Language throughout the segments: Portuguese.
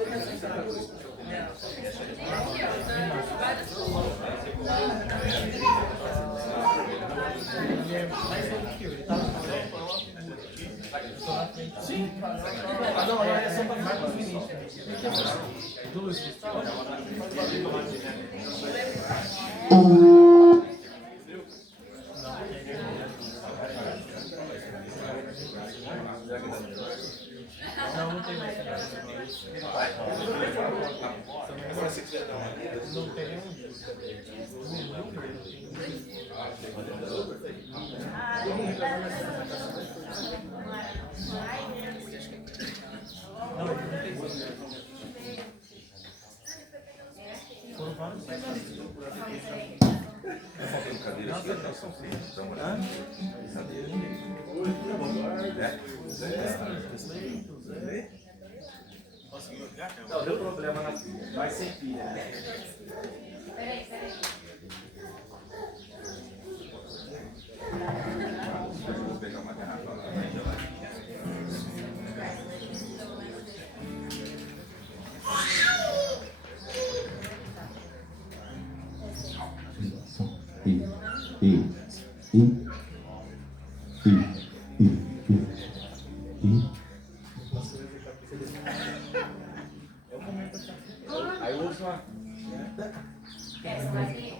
Ele é mais novo que eu, ele tá no sim. Ah, não, é São Marcos Vinícius. Do Luiz Gustavo. Não, não tem mais. Não tem nenhum. Não, deu problema na filha. Vai sem filha. Peraí. Vou pegar uma garrafa lá. Aí usa uma. Essa vai ter.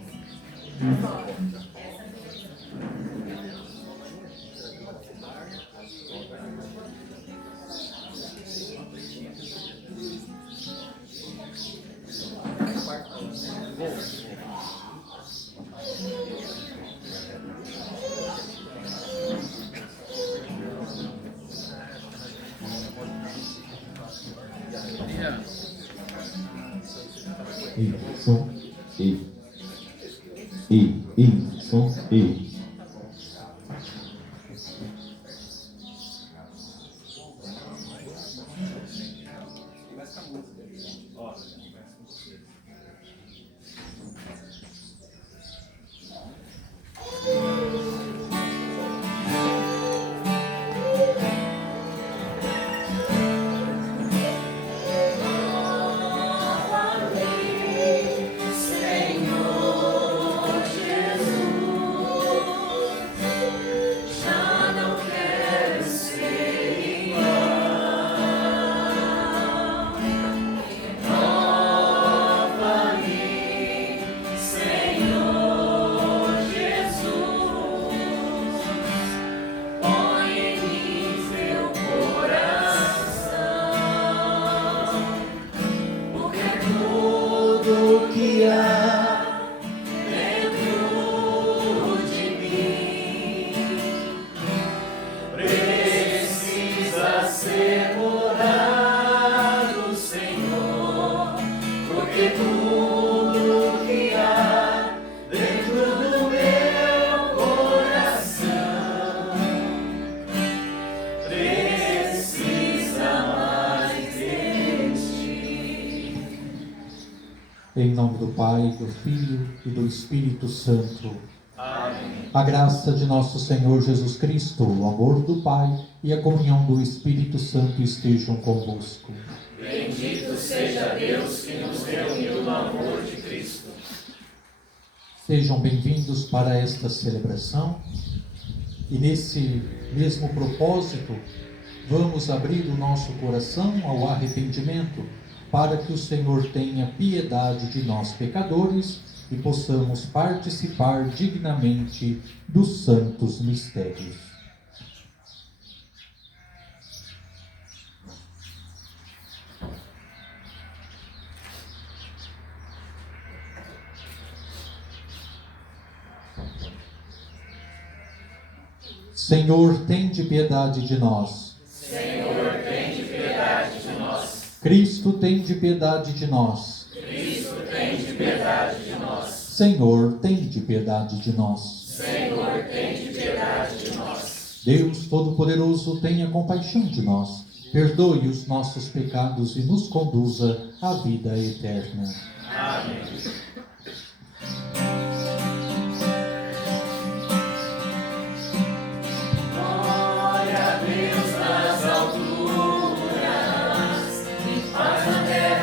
Em nome do Pai, do Filho e do Espírito Santo. Amém. A graça de nosso Senhor Jesus Cristo, o amor do Pai e a comunhão do Espírito Santo estejam convosco. Bendito seja Deus que nos reuniu no amor de Cristo. Sejam bem-vindos para esta celebração e nesse mesmo propósito vamos abrir o nosso coração ao arrependimento para que o Senhor tenha piedade de nós pecadores e possamos participar dignamente dos santos mistérios. Senhor, tende piedade de nós. Senhor, tende piedade de nós. Cristo, tende piedade de nós. Cristo, tende piedade de nós. Senhor, tende piedade de nós. Senhor, tende piedade de nós. Deus Todo-Poderoso, tenha compaixão de nós, perdoe os nossos pecados e nos conduza à vida eterna. Amém. Glória a Deus nas alturas e paz na terra.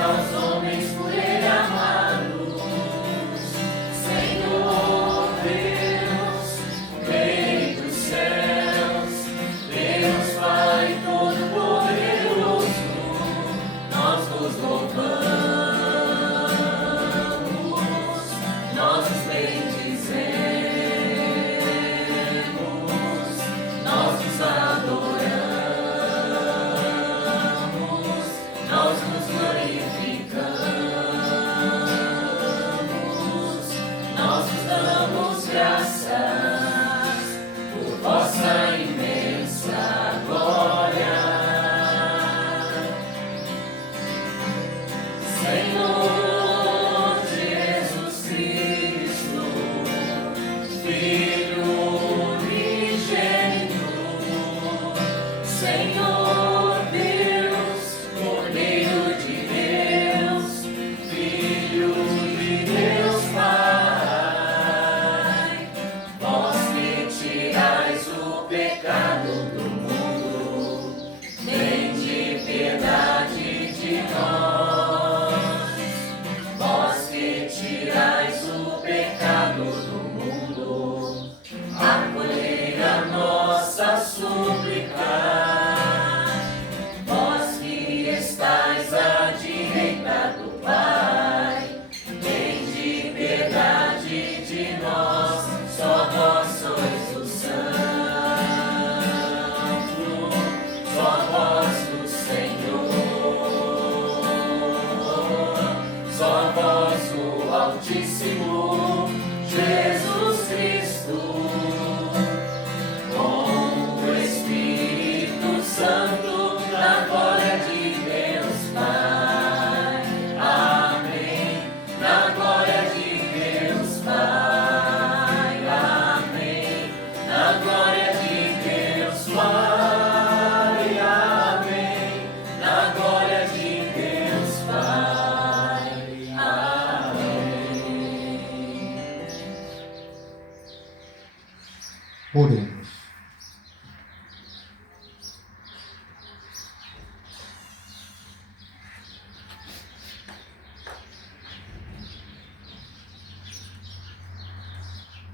Oremos.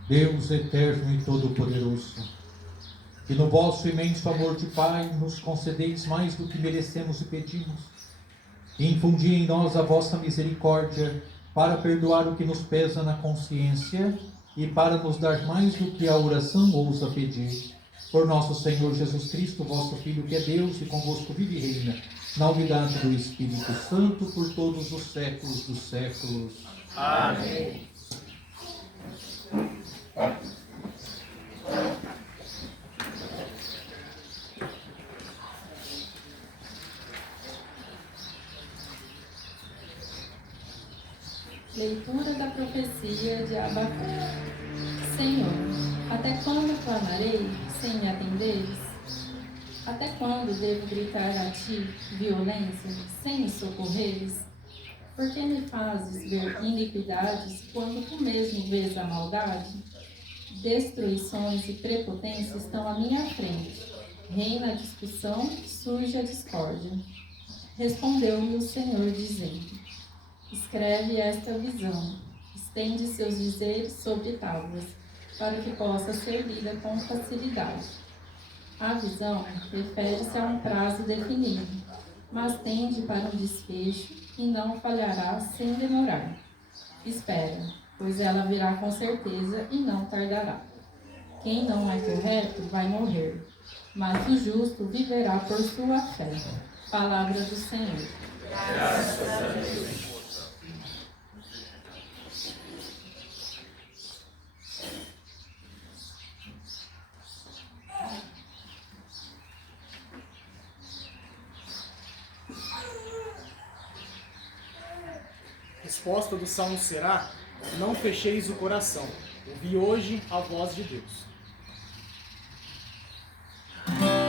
Deus eterno e todo-poderoso, que no vosso imenso amor de Pai nos concedeis mais do que merecemos e pedimos, e infundi em nós a vossa misericórdia para perdoar o que nos pesa na consciência e para nos dar mais do que a oração ousa pedir. Por nosso Senhor Jesus Cristo, vosso Filho, que é Deus e convosco vive e reina, na unidade do Espírito Santo, por todos os séculos dos séculos. Amém. Leitura da profecia de Abacuque. Senhor, até quando clamarei sem me atenderes? Até quando devo gritar a ti violência sem me socorreres? Por que me fazes ver iniquidades quando tu mesmo vês a maldade? Destruições e prepotência estão à minha frente. Reina a discussão, surge a discórdia. Respondeu-me o Senhor, dizendo: escreve esta visão, estende seus dizeres sobre tábuas, para que possa ser lida com facilidade. A visão refere-se a um prazo definido, mas tende para um desfecho e não falhará sem demorar. Espera, pois ela virá com certeza e não tardará. Quem não é correto vai morrer, mas o justo viverá por sua fé. Palavra do Senhor. Graças a Deus. Resposta do Salmo será: não fecheis o coração. Ouvi hoje a voz de Deus. Deus.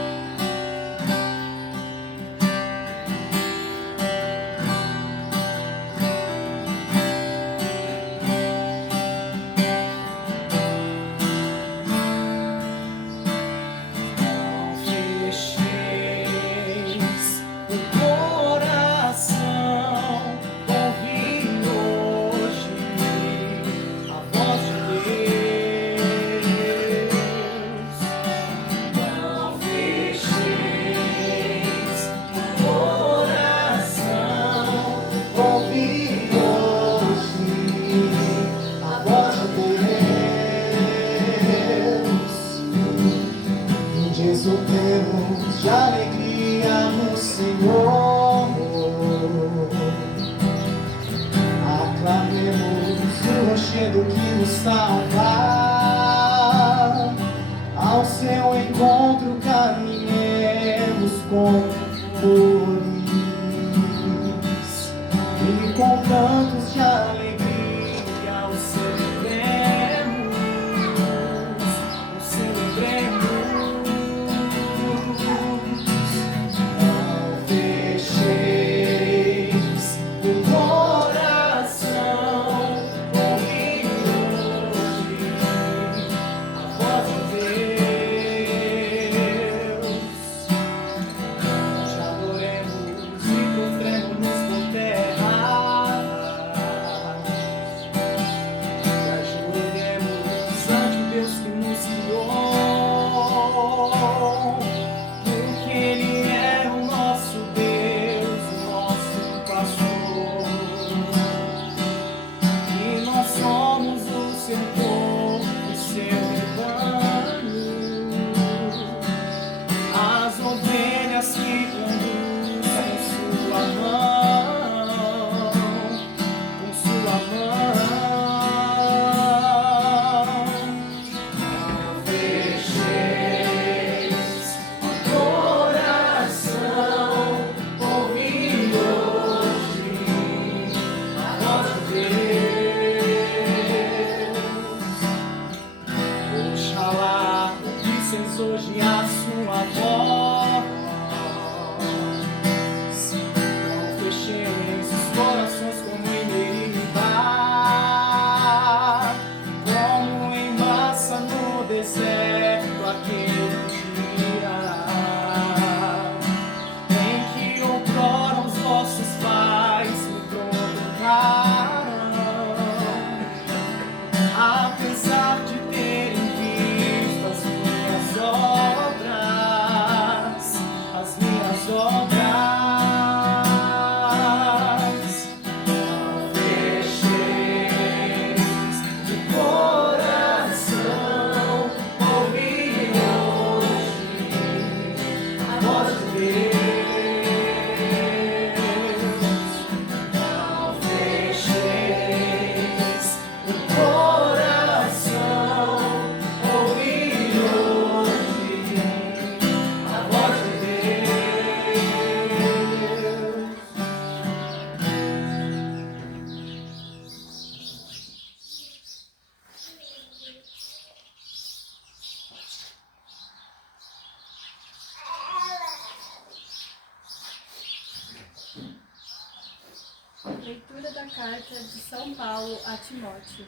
Leitura da carta de São Paulo a Timóteo.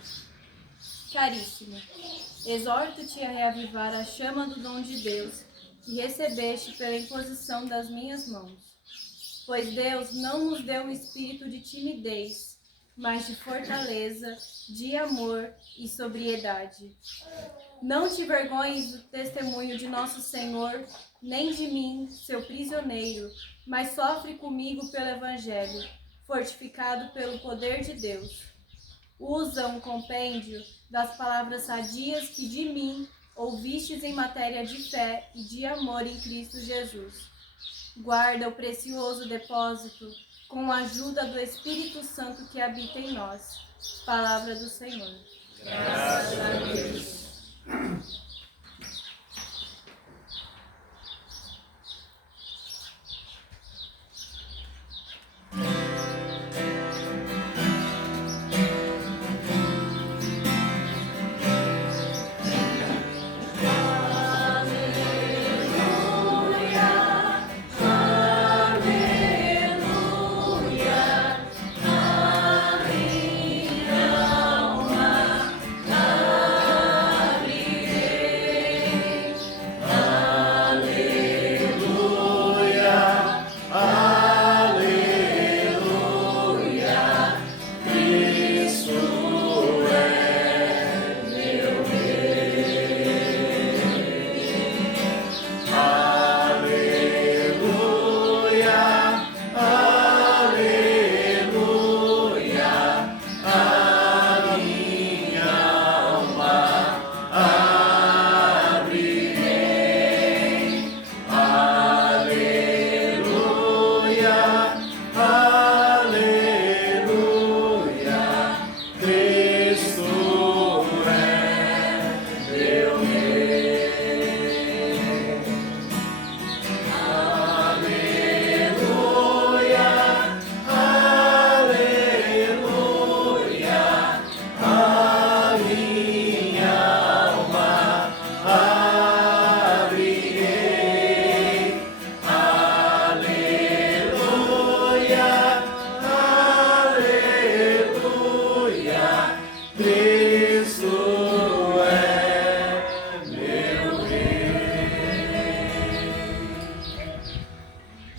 Caríssimo, exorto-te a reavivar a chama do dom de Deus, que recebeste pela imposição das minhas mãos. Pois Deus não nos deu um espírito de timidez, mas de fortaleza, de amor e sobriedade. Não te vergonhes do testemunho de nosso Senhor, nem de mim, seu prisioneiro, mas sofre comigo pelo Evangelho, fortificado pelo poder de Deus. Usa um compêndio das palavras sadias que de mim ouvistes em matéria de fé e de amor em Cristo Jesus. Guarda o precioso depósito com a ajuda do Espírito Santo que habita em nós. Palavra do Senhor. Graças a Deus.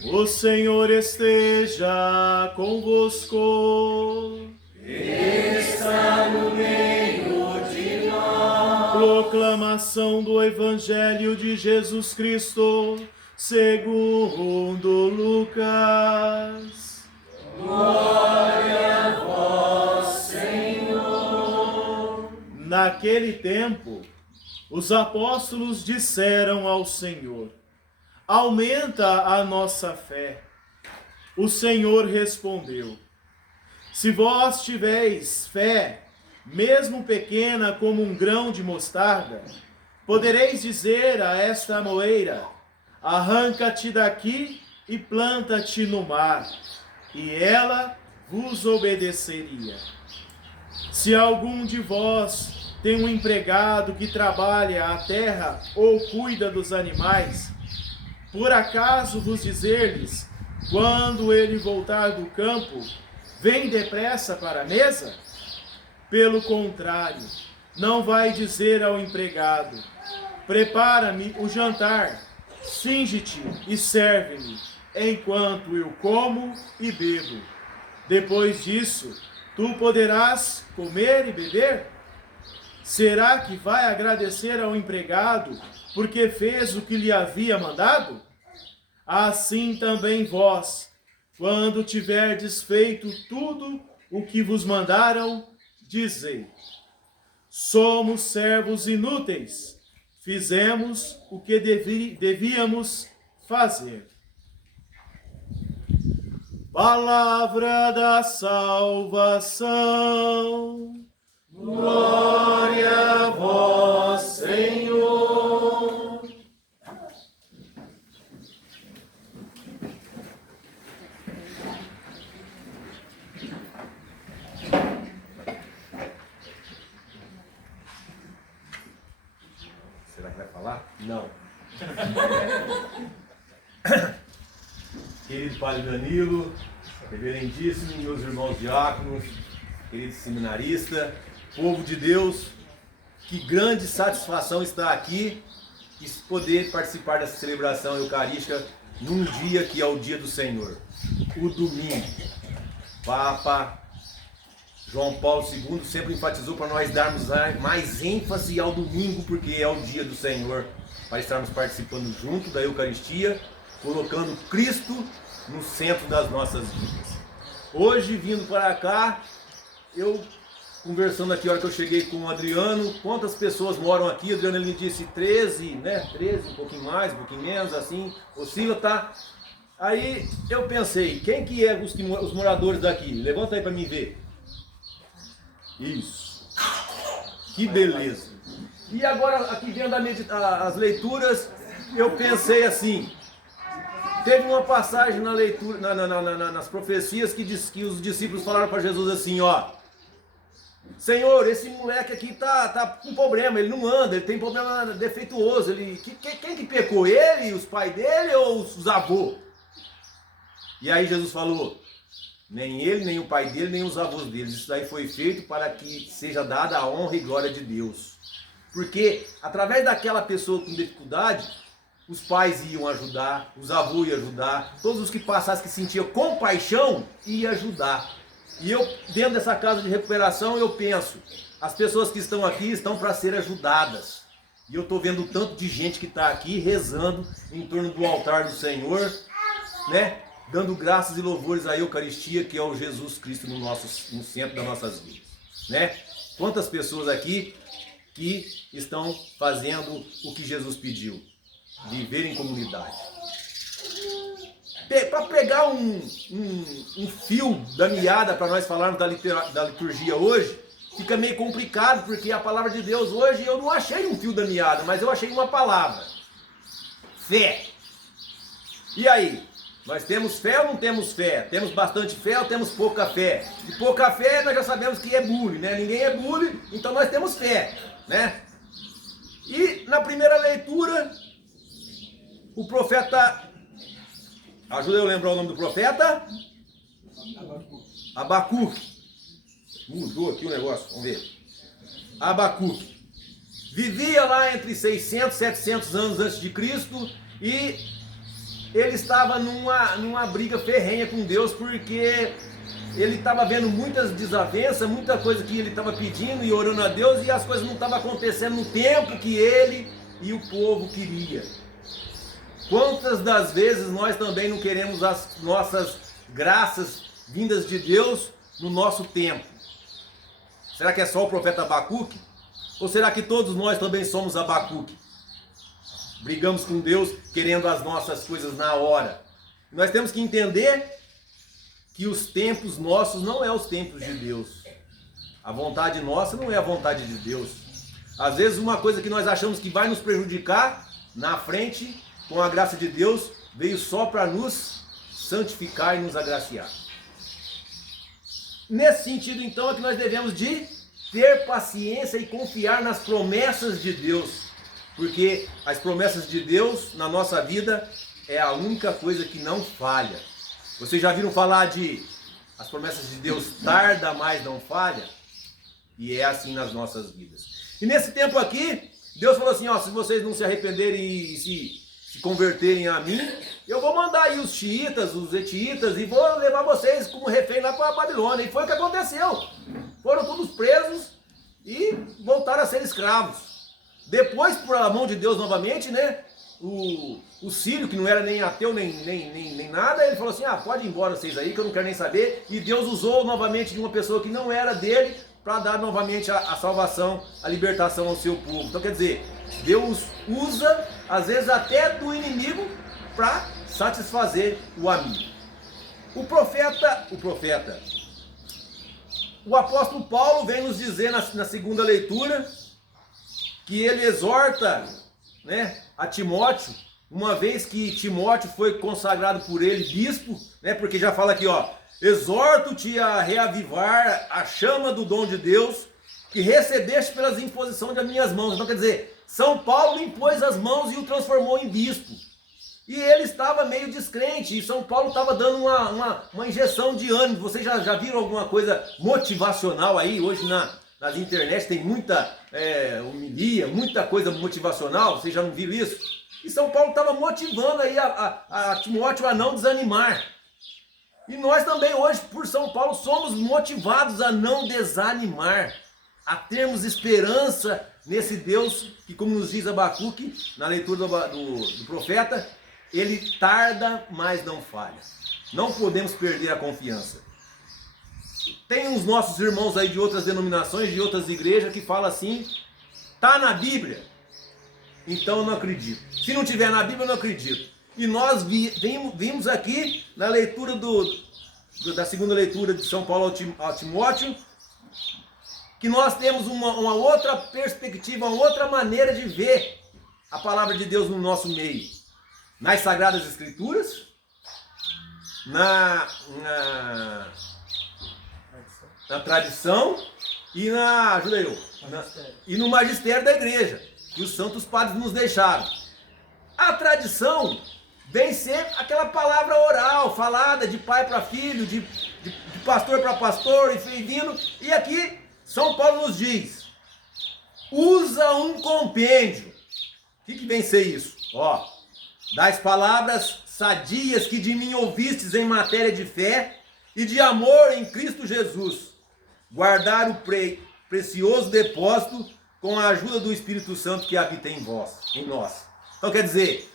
O Senhor esteja convosco. Está no meio de nós. Proclamação do Evangelho de Jesus Cristo, segundo Lucas. Glória a vós, Senhor. Naquele tempo, os apóstolos disseram ao Senhor: aumenta a nossa fé. O Senhor respondeu: se vós tiveis fé, mesmo pequena como um grão de mostarda, podereis dizer a esta moreira: arranca-te daqui e planta-te no mar, e ela vos obedeceria. Se algum de vós tem um empregado que trabalha a terra ou cuida dos animais, por acaso vos dizer-lhes, quando ele voltar do campo, vem depressa para a mesa? Pelo contrário, não vai dizer ao empregado: prepara-me o jantar, cinge-te e serve-me, enquanto eu como e bebo. Depois disso, tu poderás comer e beber? Será que vai agradecer ao empregado porque fez o que lhe havia mandado? Assim também vós, quando tiverdes feito tudo o que vos mandaram, dizei: somos servos inúteis, fizemos o que devíamos fazer. Palavra da salvação. Glória a vós, Senhor. Será que vai falar? Não. Querido Padre Danilo, Reverendíssimo, meus irmãos diáconos, queridos seminaristas, povo de Deus, que grande satisfação estar aqui e poder participar dessa celebração eucarística num dia que é o dia do Senhor, o domingo. Papa João Paulo II sempre enfatizou para nós darmos mais ênfase ao domingo, porque é o dia do Senhor, para estarmos participando junto da Eucaristia, colocando Cristo no centro das nossas vidas. Hoje, vindo para cá, eu conversando aqui, a hora que eu cheguei com o Adriano, quantas pessoas moram aqui? O Adriano, ele me disse 13, né? 13, um pouquinho mais, um pouquinho menos, assim, oscila, tá? Aí eu pensei, quem que é os moradores daqui? Levanta aí para mim ver. Isso. Que beleza. E agora, aqui vendo as leituras, eu pensei assim, teve uma passagem na leitura, nas profecias que diz que os discípulos falaram para Jesus assim, ó, Senhor, esse moleque aqui tá com problema, ele não anda, ele tem problema defeituoso, quem que pecou? Ele, os pais dele ou os avôs? E aí Jesus falou, nem ele, nem o pai dele, nem os avós deles, isso daí foi feito para que seja dada a honra e glória de Deus. Porque através daquela pessoa com dificuldade, os pais iam ajudar, os avós iam ajudar, todos os que passassem, que sentiam compaixão, iam ajudar. E eu, dentro dessa casa de recuperação, eu penso, as pessoas que estão aqui estão para ser ajudadas. E eu estou vendo o tanto de gente que está aqui rezando em torno do altar do Senhor, né? Dando graças e louvores à Eucaristia, que é o Jesus Cristo no centro das nossas vidas, né? Quantas pessoas aqui que estão fazendo o que Jesus pediu, viver em comunidade. Para pegar um fio da meada para nós falarmos da liturgia hoje, fica meio complicado, porque a palavra de Deus hoje eu não achei um fio da meada, mas eu achei uma palavra. Fé. E aí? Nós temos fé ou não temos fé? Temos bastante fé ou temos pouca fé? E pouca fé nós já sabemos que é bullying, né? Ninguém é bullying, então nós temos fé, né? E na primeira leitura, o profeta... Ajuda eu a lembrar o nome do profeta? Abacuque. Mudou aqui o negócio, vamos ver. Abacuque. Vivia lá entre 600 e 700 anos antes de Cristo e ele estava numa briga ferrenha com Deus, porque ele estava vendo muitas desavenças, muita coisa que ele estava pedindo e orando a Deus e as coisas não estavam acontecendo no tempo que ele e o povo queria. Quantas das vezes nós também não queremos as nossas graças vindas de Deus no nosso tempo? Será que é só o profeta Abacuque? Ou será que todos nós também somos Abacuque? Brigamos com Deus querendo as nossas coisas na hora. Nós temos que entender que os tempos nossos não é os tempos de Deus. A vontade nossa não é a vontade de Deus. Às vezes uma coisa que nós achamos que vai nos prejudicar, na frente, com a graça de Deus, veio só para nos santificar e nos agraciar. Nesse sentido, então, é que nós devemos de ter paciência e confiar nas promessas de Deus. Porque as promessas de Deus na nossa vida é a única coisa que não falha. Vocês já viram falar de as promessas de Deus tarda, mas não falha? E é assim nas nossas vidas. E nesse tempo aqui, Deus falou assim, ó, se vocês não se arrependerem e se converterem a mim, eu vou mandar aí os xiitas, os etitas e vou levar vocês como refém lá para a Babilônia. E foi o que aconteceu. Foram todos presos e voltaram a ser escravos. Depois, por a mão de Deus novamente, né, o Sírio, que não era nem ateu nem nada, ele falou assim, pode ir embora vocês aí, que eu não quero nem saber. E Deus usou novamente de uma pessoa que não era dele, para dar novamente a salvação, a libertação ao seu povo. Então quer dizer, Deus usa, às vezes até do inimigo, para satisfazer o amigo. O apóstolo Paulo vem nos dizer na segunda leitura, que ele exorta, né, a Timóteo, uma vez que Timóteo foi consagrado por ele bispo, né, porque já fala aqui, ó, exorto-te a reavivar a chama do dom de Deus, que recebeste pelas imposições das minhas mãos. Então quer dizer, São Paulo impôs as mãos e o transformou em bispo. E ele estava meio descrente, e São Paulo estava dando uma injeção de ânimo. Vocês já viram alguma coisa motivacional aí? Hoje nas internet tem muita homilia, muita coisa motivacional, vocês já não viram isso? E São Paulo estava motivando aí a Timóteo a não desanimar. E nós também hoje, por São Paulo, somos motivados a não desanimar, a termos esperança nesse Deus que, como nos diz Abacuque, na leitura do profeta, ele tarda, mas não falha. Não podemos perder a confiança. Tem uns nossos irmãos aí de outras denominações, de outras igrejas, que falam assim, tá na Bíblia, então eu não acredito. Se não tiver na Bíblia, eu não acredito. E nós vimos aqui na leitura da segunda leitura de São Paulo ao Timóteo, que nós temos uma outra perspectiva, uma outra maneira de ver a palavra de Deus no nosso meio. Nas Sagradas Escrituras, na tradição e e no magistério da igreja, que os santos padres nos deixaram. A tradição vem ser aquela palavra oral, falada de pai para filho, de pastor para pastor, e vindo. E aqui São Paulo nos diz, usa um compêndio. O que vem ser isso? Das palavras sadias que de mim ouvistes em matéria de fé e de amor em Cristo Jesus, guardar o precioso depósito com a ajuda do Espírito Santo que habita em nós. Então quer dizer,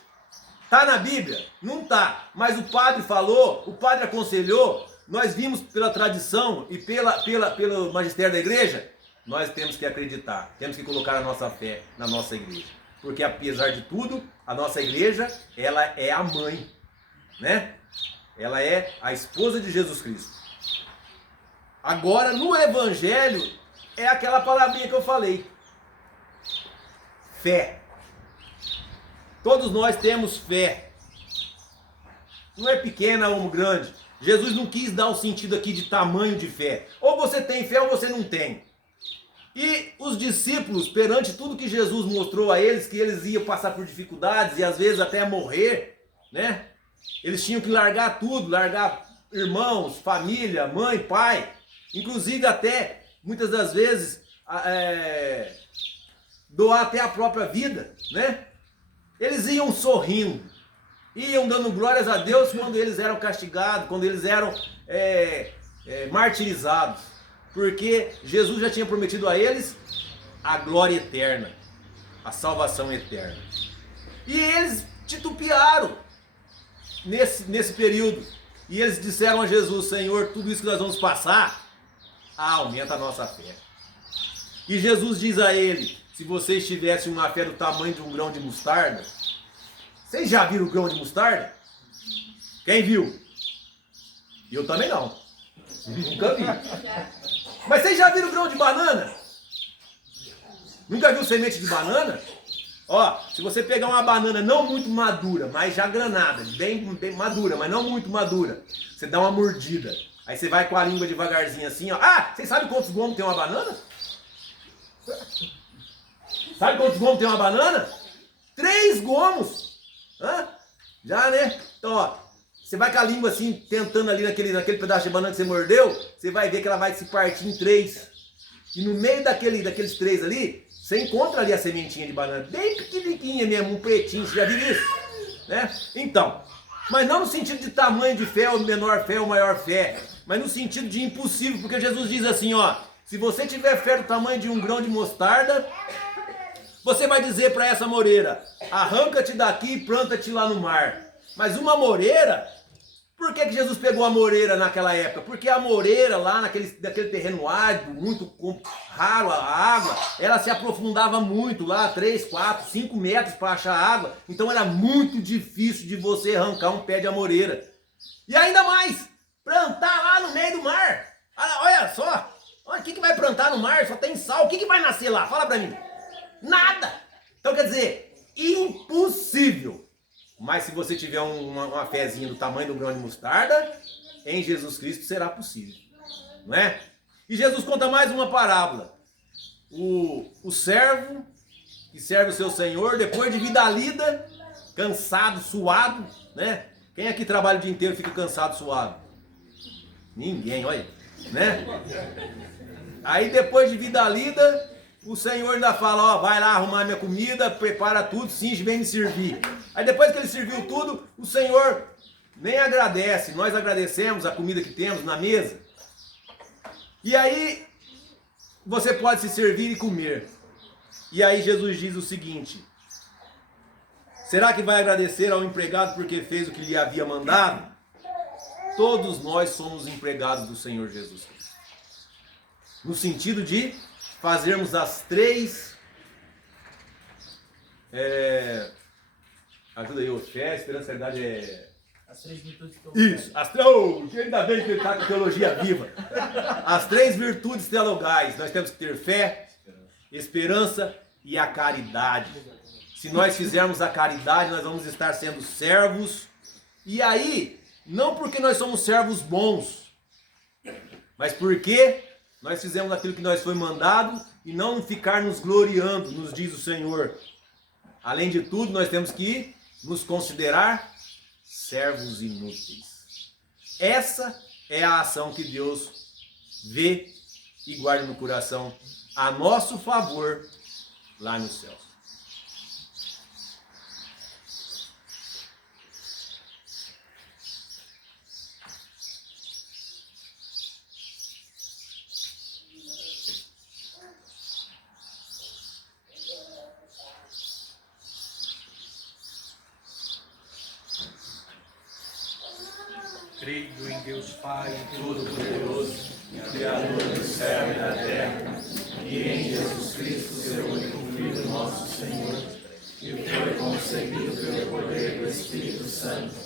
tá na Bíblia? Não tá, mas o padre falou, o padre aconselhou, nós vimos pela tradição e pelo magistério da igreja, nós temos que acreditar, temos que colocar a nossa fé na nossa igreja. Porque apesar de tudo, a nossa igreja, ela é a mãe, né? Ela é a esposa de Jesus Cristo. Agora, no Evangelho, é aquela palavrinha que eu falei. Fé. Todos nós temos fé. Não é pequena ou grande. Jesus não quis dar o sentido aqui de tamanho de fé. Ou você tem fé ou você não tem. E os discípulos, perante tudo que Jesus mostrou a eles, que eles iam passar por dificuldades e às vezes até morrer, né? Eles tinham que largar tudo, largar irmãos, família, mãe, pai, inclusive até, muitas das vezes, doar até a própria vida, né? Eles iam sorrindo, iam dando glórias a Deus quando eles eram castigados, quando eles eram martirizados, porque Jesus já tinha prometido a eles a glória eterna, a salvação eterna. E eles titubearam nesse período, e eles disseram a Jesus: Senhor, tudo isso que nós vamos passar, aumenta a nossa fé. E Jesus diz a ele: se vocês tivessem uma fé do tamanho de um grão de mostarda. Vocês já viram o grão de mostarda? Quem viu? Eu também não. Nunca vi. Mas vocês já viram o grão de banana? Nunca viu semente de banana? Ó, se você pegar uma banana não muito madura, mas já granada, bem madura, mas não muito madura, você dá uma mordida. Aí você vai com a língua devagarzinho assim, ó. Ah, vocês sabem quantos gomos tem uma banana? Sabe quantos gomos tem uma banana? 3 gomos. Hã? Já, né? Então, ó, você vai com a língua assim, tentando ali naquele pedaço de banana que você mordeu, você vai ver que ela vai se partir em 3. E no meio daqueles 3 ali, você encontra ali a sementinha de banana, bem pequenininha mesmo, um pretinho, você já viu isso? Né? Então, mas não no sentido de tamanho de fé, ou menor fé, ou maior fé, mas no sentido de impossível, porque Jesus diz assim, ó, se você tiver fé do tamanho de um grão de mostarda, você vai dizer para essa moreira, arranca-te daqui e planta-te lá no mar. Mas uma moreira, por que Jesus pegou a moreira naquela época? Porque a moreira lá naquele terreno árido, muito raro a água, ela se aprofundava muito lá, 3, 4, 5 metros para achar água. Então era muito difícil de você arrancar um pé de amoreira. E ainda mais, plantar lá no meio do mar. Olha só, o que vai plantar no mar? Só tem sal, o que vai nascer lá? Fala para mim. Nada! Então quer dizer, impossível. Mas se você tiver uma fezinha do tamanho do grão de mostarda, em Jesus Cristo será possível. Não é? E Jesus conta mais uma parábola. O servo que serve o seu senhor, depois de vida lida, cansado, suado, né? Quem aqui trabalha o dia inteiro e fica cansado, suado? Ninguém, olha, né? Aí depois de vida lida, o Senhor ainda fala, ó, vai lá arrumar minha comida, prepara tudo, cinge, vem me servir. Aí depois que ele serviu tudo, o Senhor nem agradece, nós agradecemos a comida que temos na mesa. E aí, você pode se servir e comer. E aí Jesus diz o seguinte, será que vai agradecer ao empregado porque fez o que lhe havia mandado? Todos nós somos empregados do Senhor Jesus Cristo. No sentido de fazermos as três... ajuda aí, fé, esperança, verdade As 3 virtudes que eu Isso, ainda bem que ele está com teologia viva. As 3 virtudes teologais, nós temos que ter fé, esperança e a caridade. Se nós fizermos a caridade, nós vamos estar sendo servos. E aí, não porque nós somos servos bons, mas porque nós fizemos aquilo que nós foi mandado e não ficar nos gloriando, nos diz o Senhor. Além de tudo, nós temos que nos considerar servos inúteis. Essa é a ação que Deus vê e guarda no coração a nosso favor lá nos céus. Creio em Deus Pai Todo-Poderoso, Criador do céu e da terra, e em Jesus Cristo, seu único Filho, nosso Senhor, que foi concebido pelo poder do Espírito Santo,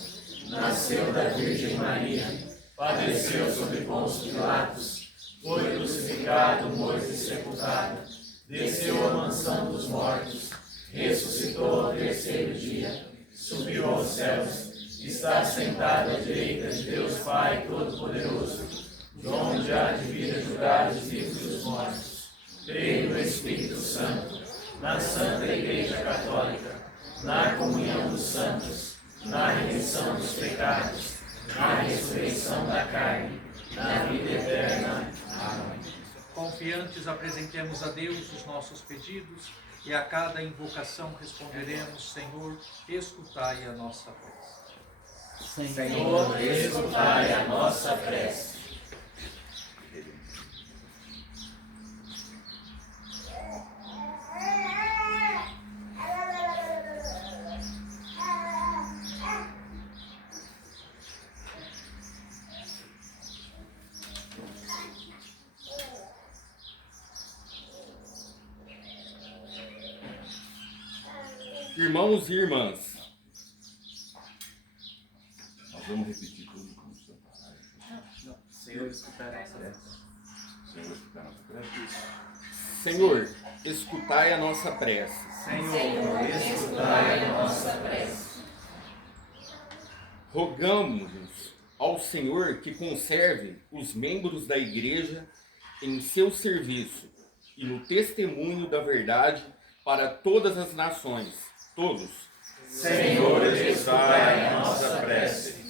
nasceu da Virgem Maria, padeceu sob Pôncio Pilatos, foi crucificado, morto e sepultado, desceu à mansão dos mortos, ressuscitou ao terceiro dia, subiu aos céus, está sentado à direita de Deus Pai Todo-Poderoso, de onde há de vir a julgar os vivos e os mortos. Creio no Espírito Santo, na Santa Igreja Católica, na comunhão dos santos, na remissão dos pecados, na ressurreição da carne, na vida eterna. Amém. Confiantes apresentemos a Deus os nossos pedidos e a cada invocação responderemos, Senhor, escutai a nossa prece. Senhor, escutai a nossa prece. Irmãos e irmãs, nós vamos repetir tudo como o Senhor. Senhor, escutará essa prece. Senhor, escutai a nossa prece. Senhor, escutai a nossa prece. Rogamos ao Senhor que conserve os membros da Igreja em seu serviço e no testemunho da verdade para todas as nações, todos. Senhor, escutai a nossa prece.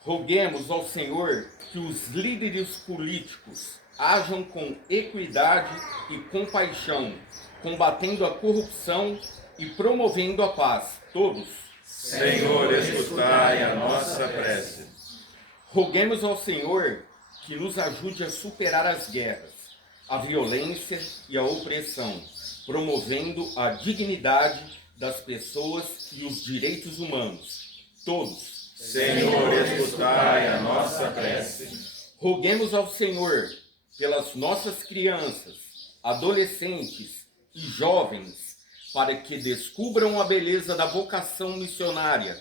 Roguemos ao Senhor que os líderes políticos ajam com equidade e compaixão, combatendo a corrupção e promovendo a paz, todos. Senhor, escutai a nossa prece. Roguemos ao Senhor que nos ajude a superar as guerras, a violência e a opressão, promovendo a dignidade das pessoas e os direitos humanos, todos. Senhor, escutai a nossa prece. Roguemos ao Senhor pelas nossas crianças, adolescentes e jovens, para que descubram a beleza da vocação missionária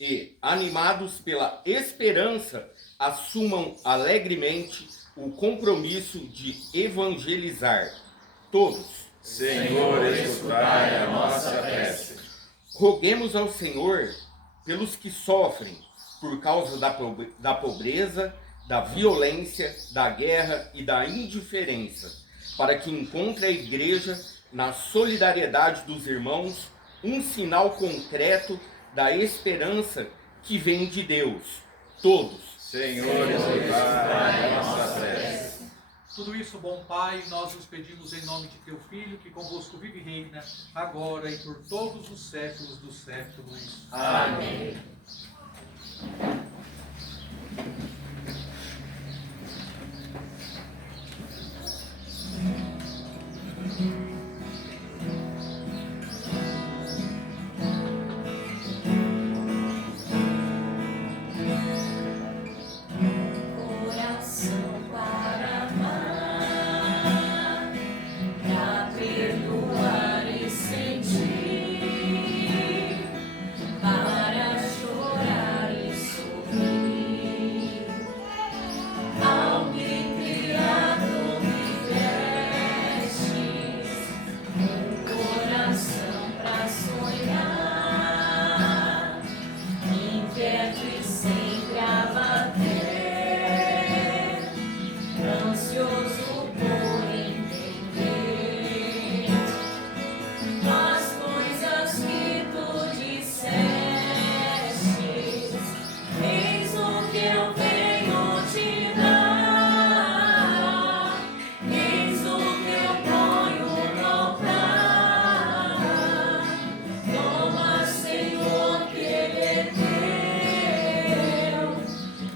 e, animados pela esperança, assumam alegremente o compromisso de evangelizar, todos. Senhor, escutai a nossa prece. Roguemos ao Senhor pelos que sofrem por causa da pobreza, da violência, da guerra e da indiferença, para que encontre a Igreja, na solidariedade dos irmãos, um sinal concreto da esperança que vem de Deus. Todos. Senhor, escutai a nossa prece. Tudo isso, bom Pai, nós os pedimos em nome de Teu Filho, que convosco vive e reina, agora e por todos os séculos dos séculos. Amém. Coração para amar, pra perdoar e sentir, para chorar e sorrir. Ao me criar, tu me vestes um coração pra sonhar, inquieto e sempre a bater, ansioso por entender as coisas que tu dissestes. Eis o que eu venho te dar, eis o que eu ponho no altar. Toma, Senhor, que ele é teu.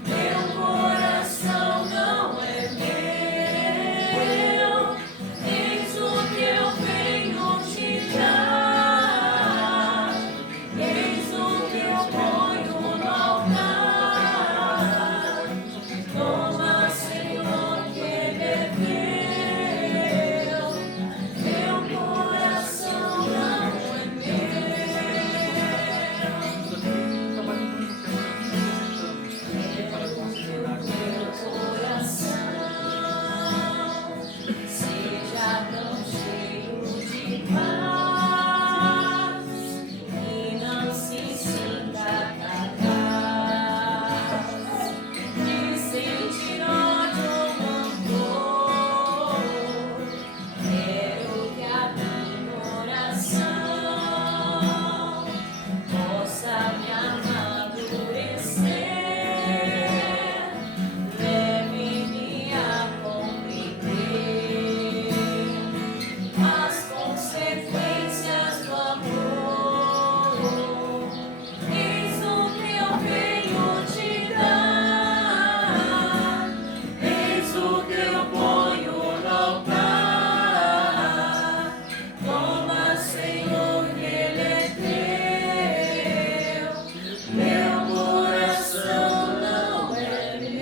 Meu coração não é meu, eis o que eu venho te dar, eis o que eu ponho no altar. Toma, Senhor, que ele é teu. Meu coração não é seja tão cheio de paz e não se sinta capaz de sentir ódio ou rancor. Quero que a minha oração possa me amadurecer, leve-me a compreender as consequências do amor. Eis o que eu venho te dar, eis o que eu ponho no altar. Toma, Senhor, que ele é teu. Meu coração não é meu.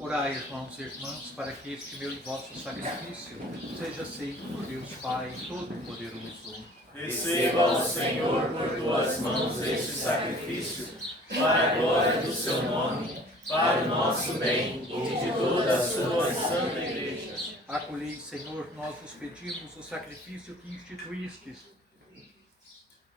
Orai, irmãos e irmãs, para que este meu e vosso sacrifício seja aceito por Deus Pai Todo-Poderoso. Receba o Senhor por tuas mãos este sacrifício, para a glória do seu nome, para o nosso bem e de toda a sua santa igreja. Acolhei, Senhor, nós vos pedimos o sacrifício que instituístes,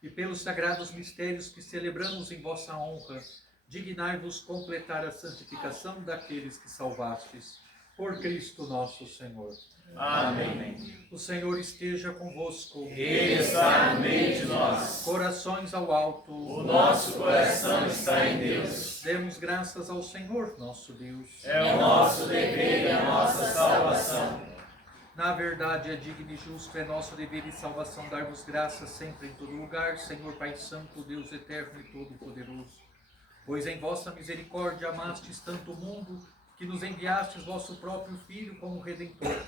e pelos sagrados mistérios que celebramos em vossa honra, dignai-vos completar a santificação daqueles que salvastes. Por Cristo nosso Senhor. Amém. O Senhor esteja convosco. Ele está no meio de nós. Corações ao alto. O nosso coração está em Deus. Demos graças ao Senhor, nosso Deus. É o nosso dever e a nossa salvação. Na verdade, é digno e justo, é nosso dever e salvação dar-vos graças sempre em todo lugar, Senhor Pai Santo, Deus eterno e todo-poderoso. Pois em vossa misericórdia amastes tanto o mundo, que nos enviastes vosso próprio Filho como Redentor.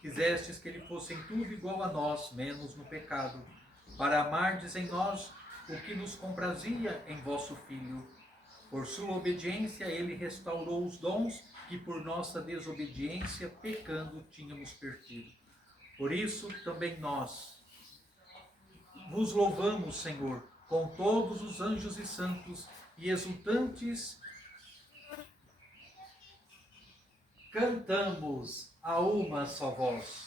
Quisestes que ele fosse em tudo igual a nós, menos no pecado, para amardes em nós o que nos comprazia em vosso Filho. Por sua obediência, ele restaurou os dons que por nossa desobediência, pecando, tínhamos perdido. Por isso, também nós vos louvamos, Senhor, com todos os anjos e santos, e exultantes cantamos a uma só voz.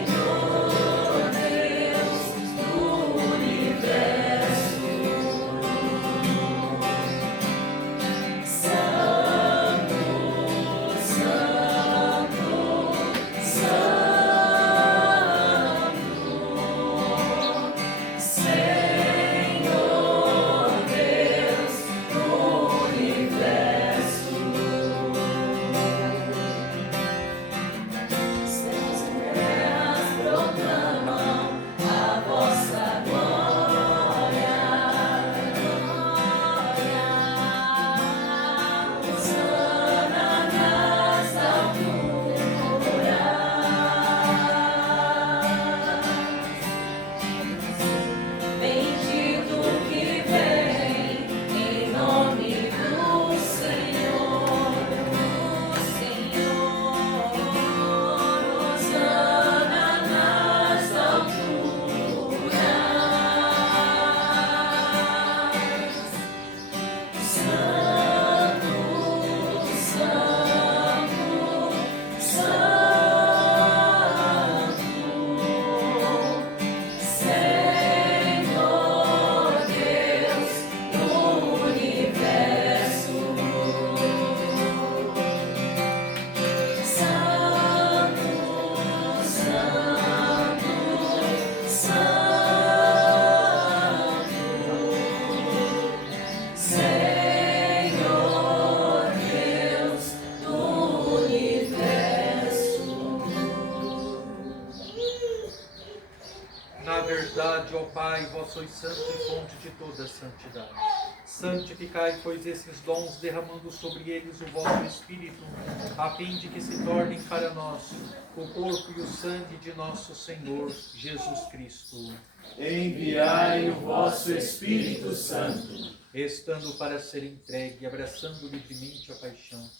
Senhor Deus. verdade, ó Pai, vós sois santo e fonte de toda santidade. Santificai, pois, esses dons, derramando sobre eles o vosso Espírito, a fim de que se tornem para nós o corpo e o sangue de nosso Senhor Jesus Cristo. Enviai o vosso Espírito Santo, Estando para ser entregue, abraçando livremente a paixão.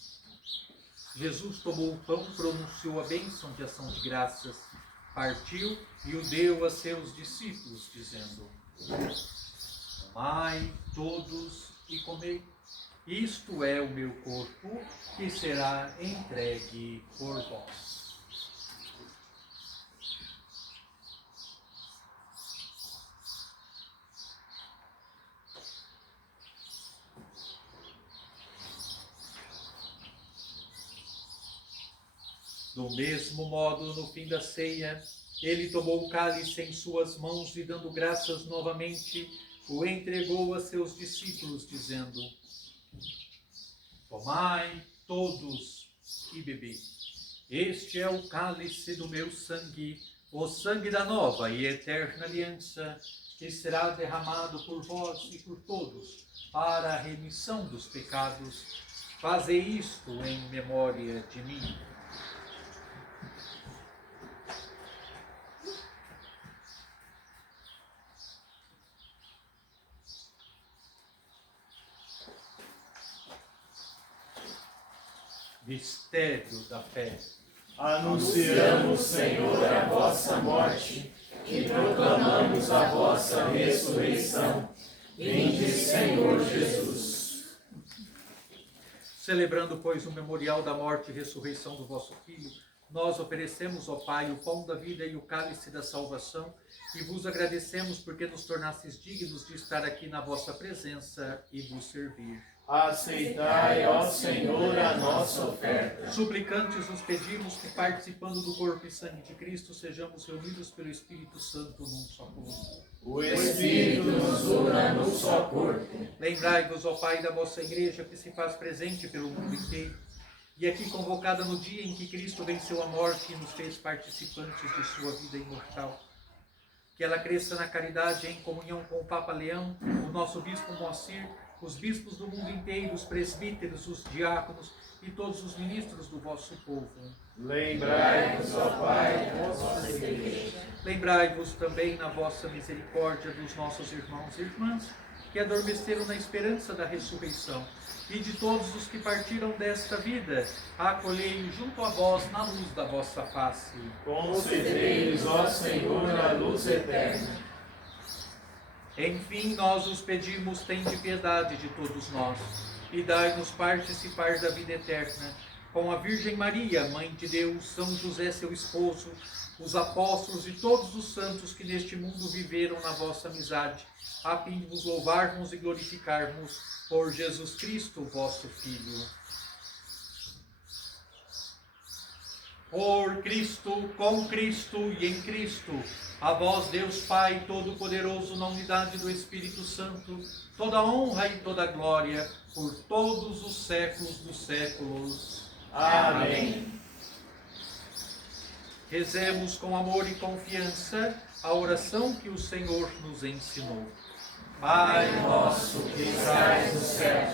Jesus tomou o pão, pronunciou a bênção de ação de graças, partiu e o deu a seus discípulos, dizendo: tomai todos e comei. Isto é o meu corpo, que será entregue por vós. Do mesmo modo, no fim da ceia, ele tomou o cálice em suas mãos e, dando graças novamente, o entregou a seus discípulos, dizendo: tomai todos e bebei. Este é o cálice do meu sangue, o sangue da nova e eterna aliança, que será derramado por vós e por todos, para a remissão dos pecados. Fazei isto em memória de mim. Mistério da fé. anunciamos, Senhor, a vossa morte e proclamamos a vossa ressurreição. Vinde, Senhor Jesus. Celebrando, pois, o memorial da morte e ressurreição do vosso Filho, nós oferecemos, ó Pai, o pão da vida e o cálice da salvação, e vos agradecemos porque nos tornastes dignos de estar aqui na vossa presença e vos servir. Aceitai, ó Senhor, a nossa oferta. Suplicantes nos pedimos que, participando do corpo e sangue de Cristo, sejamos reunidos pelo Espírito Santo num só corpo. O Espírito nos una num só corpo. Lembrai-vos, ó Pai, da vossa Igreja, que se faz presente pelo mundo inteiro, e aqui convocada no dia em que Cristo venceu a morte e nos fez participantes de sua vida imortal. Que ela cresça na caridade em comunhão com o Papa Leão, o nosso Bispo Moacir, os bispos do mundo inteiro, os presbíteros, os diáconos e todos os ministros do vosso povo. Lembrai-vos, ó Pai, da vossa Igreja. Lembrai-vos também na vossa misericórdia dos nossos irmãos e irmãs, que adormeceram na esperança da ressurreição, e de todos os que partiram desta vida, acolhei-os junto a vós na luz da vossa face. Concedei-lhes, ó Senhor, a luz eterna. Enfim, nós os pedimos, tende piedade de todos nós, e dai-nos participar da vida eterna, com a Virgem Maria, Mãe de Deus, São José, seu esposo, os apóstolos e todos os santos que neste mundo viveram na vossa amizade, a fim de vos louvarmos e glorificarmos por Jesus Cristo, vosso Filho. Por Cristo, com Cristo e em Cristo, a vós, Deus Pai Todo-Poderoso, na unidade do Espírito Santo, toda honra e toda glória, por todos os séculos dos séculos. Amém. Rezemos com amor e confiança a oração que o Senhor nos ensinou. Pai nosso que estais no céu,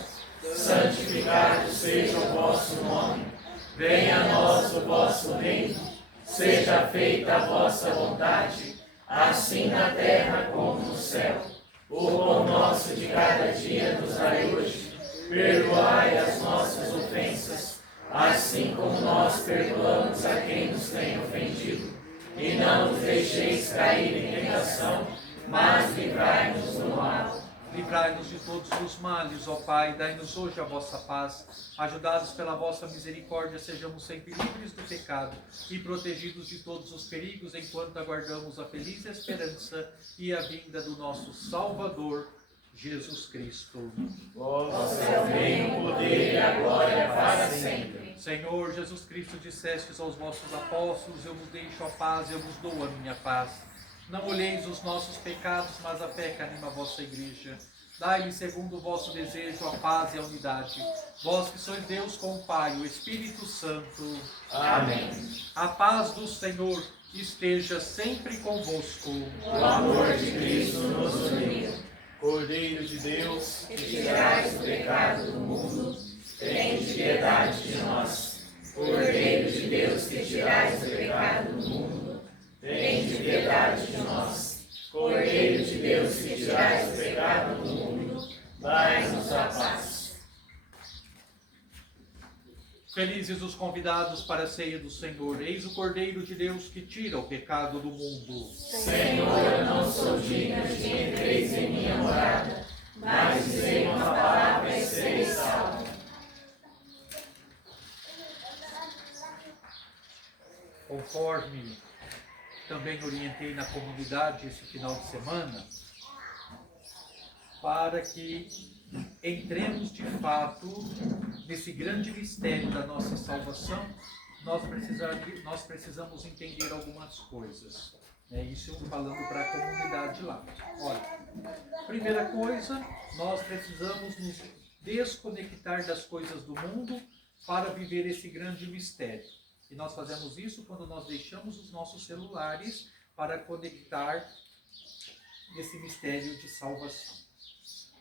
santificado seja o vosso nome. Venha a nós o vosso reino. Seja feita a vossa vontade, assim na terra como no céu. O pão nosso de cada dia nos dai hoje. Perdoai as nossas ofensas, assim como nós perdoamos a quem nos tem ofendido. E não nos deixeis cair em tentação, mas livrai-nos do mal. Livrai-nos de todos os males, ó Pai, dai-nos hoje a vossa paz. Ajudados pela vossa misericórdia, sejamos sempre livres do pecado e protegidos de todos os perigos, enquanto aguardamos a feliz esperança e a vinda do nosso Salvador, Jesus Cristo. Vosso é o reino, o poder e a glória para sempre. Senhor Jesus Cristo, dissestes aos vossos apóstolos: eu vos deixo a paz, eu vos dou a minha paz. Não olheis os nossos pecados, mas a fé que anima a vossa Igreja. Dai-lhe, segundo o vosso desejo, a paz e a unidade. Vós que sois Deus com o Pai, o Espírito Santo. Amém. A paz do Senhor esteja sempre convosco. O amor de Cristo nos uniu. Cordeiro de Deus, Que tirais o pecado do mundo, tende piedade de nós. Cordeiro de Deus, que tirais o pecado do mundo, tende piedade de nós. Cordeiro de Deus, que tirais o pecado do mundo, dai-nos a paz. Felizes os convidados para a ceia do Senhor. Eis o Cordeiro de Deus que tira o pecado do mundo. Senhor, eu não sou digna de que entreis em minha morada, mas dizei uma palavra e serei salvo. Conforme também orientei na comunidade esse final de semana, para que entremos de fato nesse grande mistério da nossa salvação, nós precisamos entender algumas coisas. Isso falando para a comunidade lá. Olha, primeira coisa, nós precisamos nos desconectar das coisas do mundo para viver esse grande mistério. E nós fazemos isso quando nós deixamos os nossos celulares para conectar nesse mistério de salvação.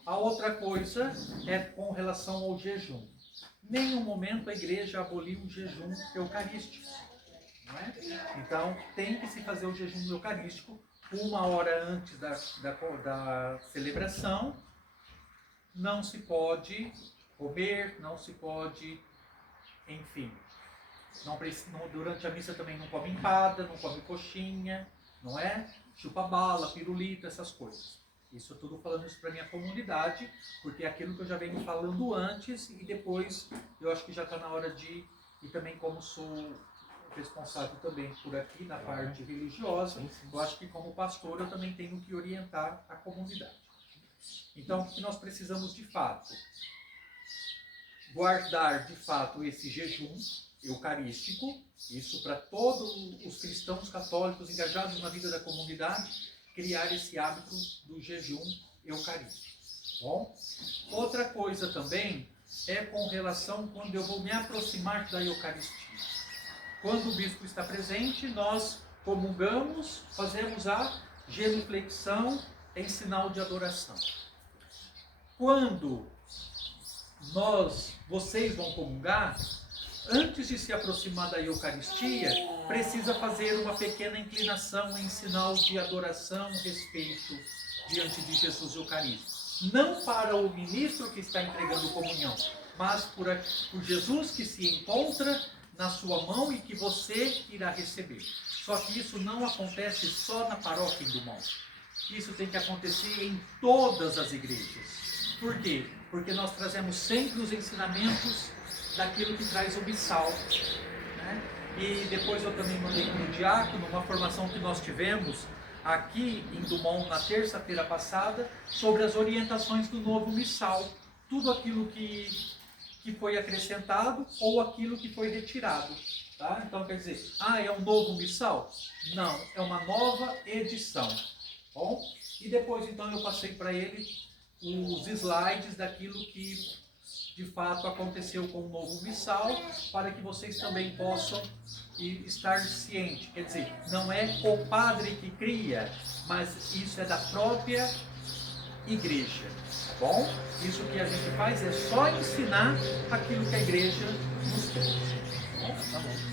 A outra coisa é com relação ao jejum. Nenhum momento a igreja aboliu o jejum eucarístico. Não é? Então, tem que se fazer o jejum eucarístico 1 hora antes da celebração. Não se pode comer, não se pode, enfim. Durante a missa também não come empada, não come coxinha, não é? Chupa bala, pirulito, essas coisas. Isso eu tudo falando isso para minha comunidade, porque é aquilo que eu já venho falando antes e depois eu acho que já está na hora de, e também como sou responsável também por aqui na parte religiosa, eu acho que como pastor eu também tenho que orientar a comunidade. Então, o que nós precisamos de fato? Guardar de fato esse jejum eucarístico, isso para todos os cristãos católicos engajados na vida da comunidade, criar esse hábito do jejum eucarístico. Bom? Outra coisa também é com relação quando eu vou me aproximar da Eucaristia. Quando o bispo está presente, nós comungamos, fazemos a genuflexão em sinal de adoração. Quando vocês vão comungar, antes de se aproximar da Eucaristia, precisa fazer uma pequena inclinação em sinal de adoração, respeito diante de Jesus Eucarístico. Não para o ministro que está entregando comunhão, mas por Jesus que se encontra na sua mão e que você irá receber. Só que isso não acontece só na paróquia em Dumont. Isso tem que acontecer em todas as igrejas. Por quê? Porque nós trazemos sempre os ensinamentos daquilo que traz o missal, né? E depois eu também mandei para o diácono uma formação que nós tivemos aqui em Dumont na terça-feira passada sobre as orientações do novo missal, tudo aquilo que foi acrescentado ou aquilo que foi retirado, tá? Então quer dizer, é um novo missal? Não, é uma nova edição. Bom, e depois então eu passei para ele os slides daquilo que de fato aconteceu com o novo missal, para que vocês também possam estar cientes. Quer dizer, não é o padre que cria, mas isso é da própria igreja. Tá bom? Isso que a gente faz é só ensinar aquilo que a igreja nos pede. Tá bom?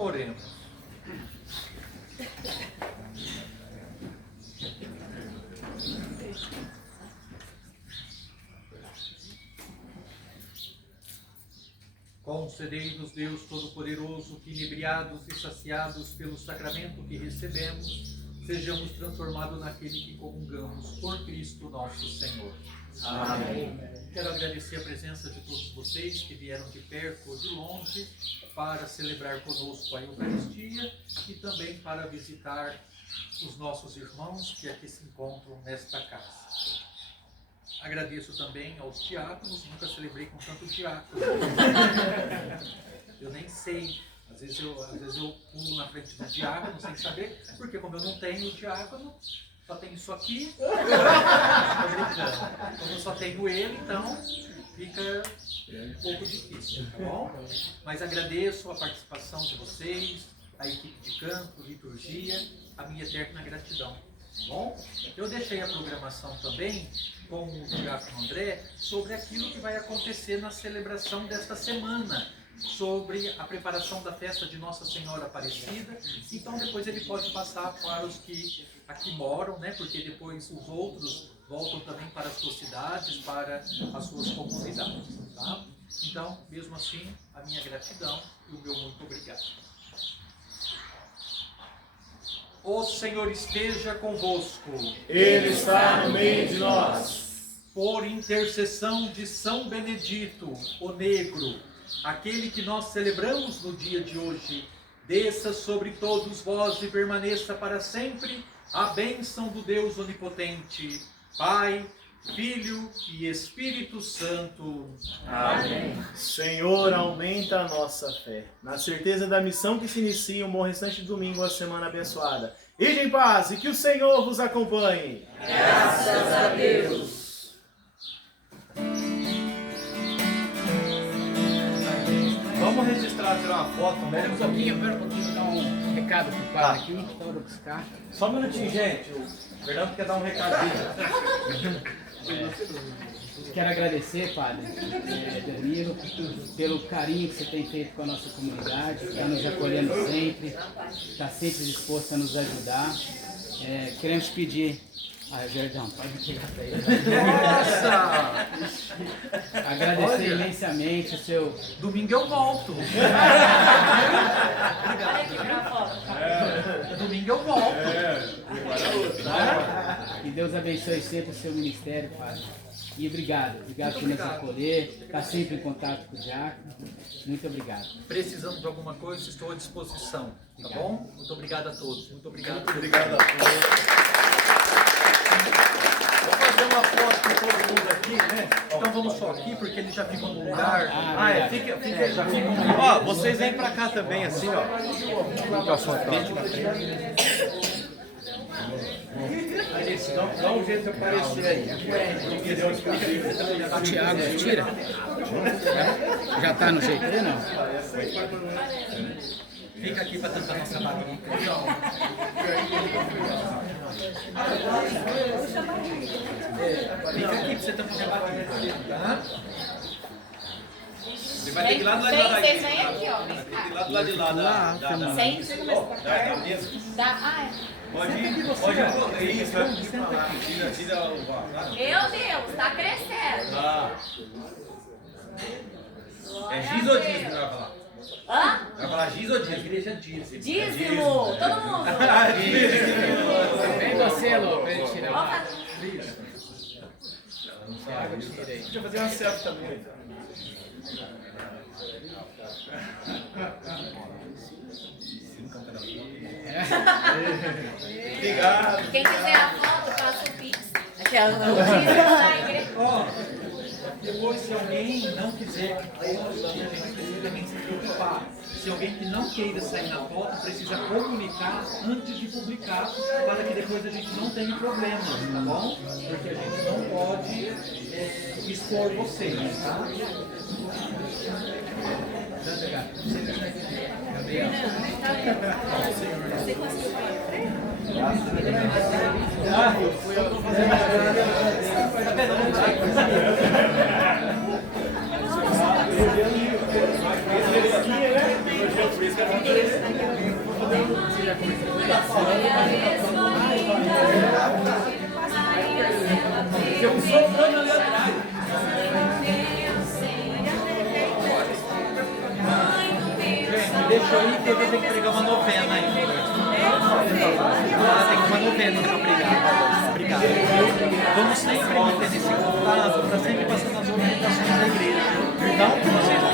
Oremos. Concedei-nos, Deus Todo-Poderoso, que, inebriados e saciados pelo sacramento que recebemos, sejamos transformados naquele que comungamos, por Cristo nosso Senhor. Amém. Quero agradecer a presença de todos vocês que vieram de perto ou de longe para celebrar conosco a Eucaristia e também para visitar os nossos irmãos que aqui se encontram nesta casa. Agradeço também aos diáconos, nunca celebrei com tanto diácono. Eu nem sei, às vezes eu pulo na frente do diácono sem saber, porque como eu não tenho diácono, só tenho isso aqui. Tô brincando. Como eu só tenho ele, então fica um pouco difícil, tá bom? Mas agradeço a participação de vocês, a equipe de canto, liturgia, a minha eterna gratidão. Tá bom? Eu deixei a programação também com o diácono André sobre aquilo que vai acontecer na celebração desta semana, sobre a preparação da festa de Nossa Senhora Aparecida. Então depois ele pode passar para os que aqui moram, né? Porque depois os outros voltam também para as suas cidades, para as suas comunidades, tá? Então, mesmo assim, a minha gratidão e o meu muito obrigado. O Senhor esteja convosco. Ele está no meio de nós. Por intercessão de São Benedito, o Negro, aquele que nós celebramos no dia de hoje, desça sobre todos vós e permaneça para sempre a bênção do Deus Onipotente, Pai, Filho e Espírito Santo. Amém. Senhor, aumenta a nossa fé, na certeza da missão que se inicia um bom restante de domingo, a semana abençoada. Ide em paz e que o Senhor vos acompanhe. Graças a Deus. Vamos registrar, tirar uma foto. Espera um pouquinho, vou dar um recado pro padre aqui, então eu vou buscar. Só um minutinho, gente. O Fernando quer dar um recadinho. Quero agradecer, padre Danilo, pelo carinho que você tem feito com a nossa comunidade, está nos acolhendo sempre, está sempre disposto a nos ajudar. Queremos pedir. Jordão, pode pegar pra ele. Nossa! Agradecer imensamente o seu. Domingo eu volto. Olha aqui pra foto. Domingo eu volto. Que Deus abençoe sempre o seu ministério, padre. E obrigado por nos acolher, está sempre em contato com o diácono. Muito obrigado. Precisando de alguma coisa, estou à disposição. Tá bom? Muito obrigado a todos. Muito obrigado. Obrigado a todos. Vamos fazer uma foto com todo mundo aqui, né? Então vamos só aqui, porque eles já ficam no lugar. Fica, já ficam no lugar. Ó, vocês vêm pra cá também, assim, ó. Fica a foto. Dá um jeito de aparecer aí. Tiago, tira. Já tá no jeito aí, não? Fica aqui para tampar nossa barriga. Fica aqui para você tampar minha barriga. Tá? Você vai ter que ir lá do lado de lá. Vocês vêm aqui, ó. Tem que ir lá do lado de lá da Sente. Pode ir. Isso, vai vir pra lá. Tira o... Meu Deus, tá crescendo. É giz ou diz que vai falar? Hã? Vai falar giz ou diz? Igreja diz. Dízimo. Todo mundo. Vem você, Lô, pra ele tirar. Deixa eu fazer uma selfie também. Obrigado. Quem quiser a foto, passa o Pix. Aquela não da igreja. Depois, se alguém não quiser que poste, a gente precisa também se preocupar. Se alguém que não queira sair na foto, precisa comunicar antes de publicar, para que depois a gente não tenha problemas, tá bom? Porque a gente não pode expor vocês, tá? Gabriel. Você conseguiu ver? Por isso que eu Tem um soprano ali atrás. Gente, deixa aí que eu tenho que pregar uma novena ainda. Tem uma novena para pregar. Obrigado. Vamos sempre manter esse contato para sempre passando as orientações da igreja. Então, que vocês